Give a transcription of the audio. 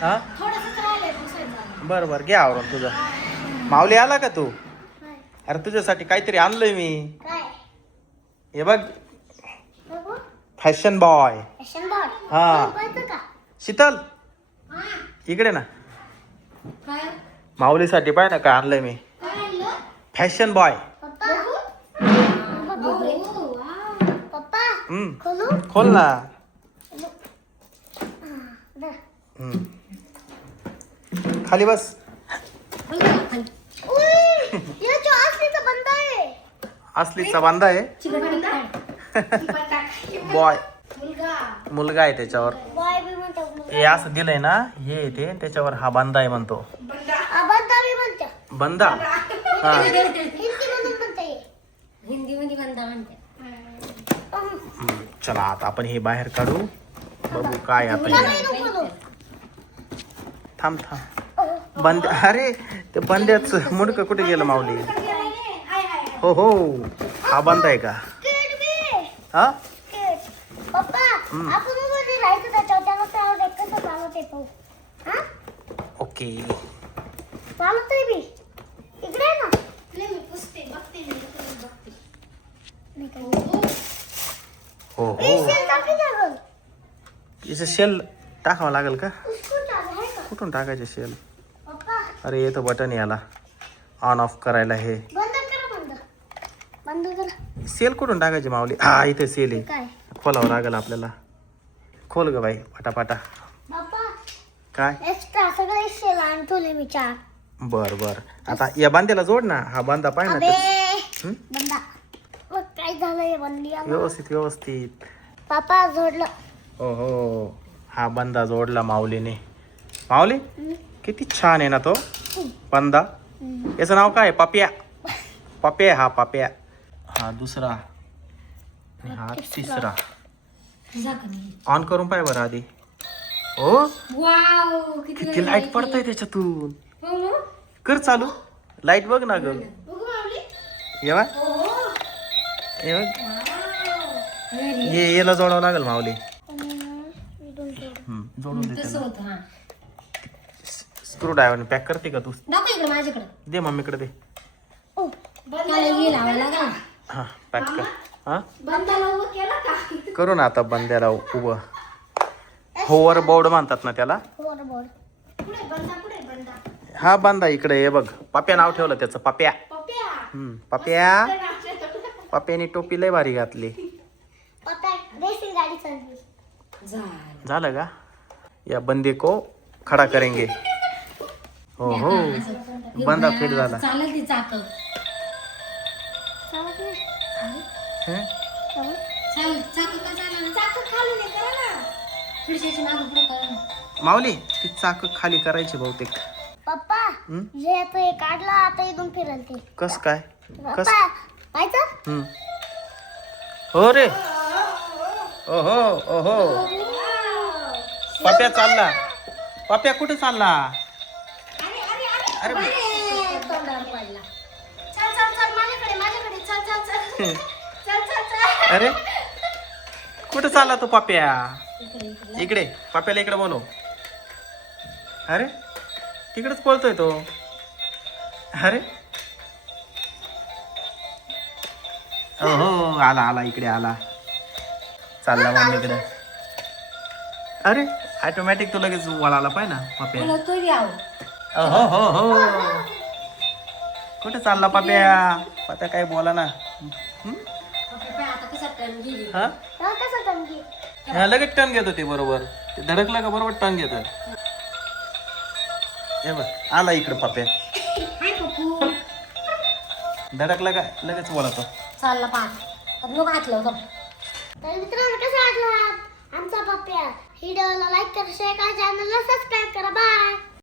हा थोडंसंच राहिलंय मग स्वयंपाक. बरं बरं घे आवरून तुझं. माऊली आला का तू? अरे तुझ्यासाठी काहीतरी आणलंय मी. काय हे बघ बघू फॅशन बॉय. फॅशन बॉय हा. पाहिजे का शीतल हा इकडे ना. काय माऊलीसाठी पाय ना काय आणलंय मी. काय आणलं फॅशन बॉय. पप्पा बघू पप्पा खोलू खोल ना. दे. हम्म. खाली बस. उई, ये जो असली तर बंद आहे असलीचा बांधा आहे. बॉय मुलगा आहे त्याच्यावर. बॉय बी म्हणतो हे असं दिलंय ना हे ते त्याच्यावर हा बांधा आहे म्हणतो. बंदा बी म्हणतो बंदा हा. हिंदी मधून म्हणते हिंदी मध्ये बंदा म्हणते. चला आता आपण हे बाहेर काढू बघू काय आता हे. थांब थांब बंद. अरे ते बंद्याच मुडकं कुठे गेलं माऊली. हो हो हा बंद आहे का हा. पप्पा आपण उभं राहायचं त्याच्यावर त्याला कसं चालवते पाहू हा ओके. चालवतोय बी इकडे ना मी पुसते बघते मी हो हो इथं शेल टाकावं लागेल का. कुठून टाकायचे शेल. अरे येतं बटन याला ऑन ऑफ करायला. हे बंद करा बंद करा सेल कुठून टाकायचे माऊली. हा इथे सेल आहे. काय खोलावं लागेल आपल्याला. खोल ग बाई पटापटा. बाप्पा काय एक्स्ट्रा सगळे शेल आणतोले मी चार. बर बर आता या बांध्याला जोड ना. हा बांधा पाय ना. अबे हं? बंदा मग काय झालंय बंदी व्यवस्थित व्यवस्थित. पापा जोडलं हो हो हा बंदा जोडला माऊलीने. माऊली किती छान आहे ना तो बंदा. याचं नाव काय पाप्या. पाप्या हा पाप्या. हा दुसरा आणि हा तिसरा. ऑन करून पाय बरं आधी. हो वाव किती लाईट पडतंय त्याच्यातून. हो मग कर चालू. लाईट बघ ना ग. बघू माऊली. ये बघ. हे बघ याला जोडावं लागेल माऊली. जोडून दे तसं होतं हा. स्क्रू ड्रायव्हरने पॅक करते का तू. दाखव इकडे माझ्याकडे. दे मम्मीकडे दे. त्याला हे लावायला लागला. हा पॅक कर. हा बंदाला उभं केलं का करू ना आता बंद्याला उभं. होवर बोर्ड म्हणतात ना त्याला. बरोबर पुढे बंदा. हा बांधा इकडे ये बघ. पाप्या नाव ठेवलं त्याचं पाप्या. पप्या. पाप्या. पाप्याने टोपी लय भारी घातली. पप्पा रेसिंग गाडी चालली झालं. झालं का. या बंदे को खडा करेंगे. हो हो बंदा फिट झाला. चालेल ती चाकं. हं? चालेल चाकं का चालेल. चाकं खाली नाही करा ना. खिडकीच्या मागं पुढे करा ना. माऊली ती चाक खाली करायची बहुतेक. पप्पा हं? जे आता हे काढलं आता इथून फिरल ते कस काय कस. पप्पा पाहायचं हम्म. हो रे. ओहो ओहो पाप्या चालला. पाप्या कुठे चालला. अरे तोंडावर पडला. चल माझ्याकडे चल अरे कुठे चालला तू पाप्या. इकडे पाप्याला इकडे बोलव. अरे तिकडेच पळतोय तो. अरे हो आला आला इकडे आला. चालला मम्मीकडे. अरे ऑटोमॅटिक तो लगेच वळाला पाय ना पाप्या. मला तो बी आव. हो हो हो कुठे चालला पाप्या. पाप्या काय बोला ना. आता कसा टर्न गेली. हा कसं समजी हा लगेच टर्न घेतो ते बरोबर. ते धडकला का बरोबर टर्न घेतात. हे बघ आला इकडे पाप्या. हाय पप्पू. धडकला का लगेच बोलातो. चालला पाहत. अब लोक हात लावतो. तर मित्रांनो कसं वाटलं आमचा पप्प्या. व्हिडिओला लाईक करा शेअर करा चॅनलला सबस्क्राईब करा बाय.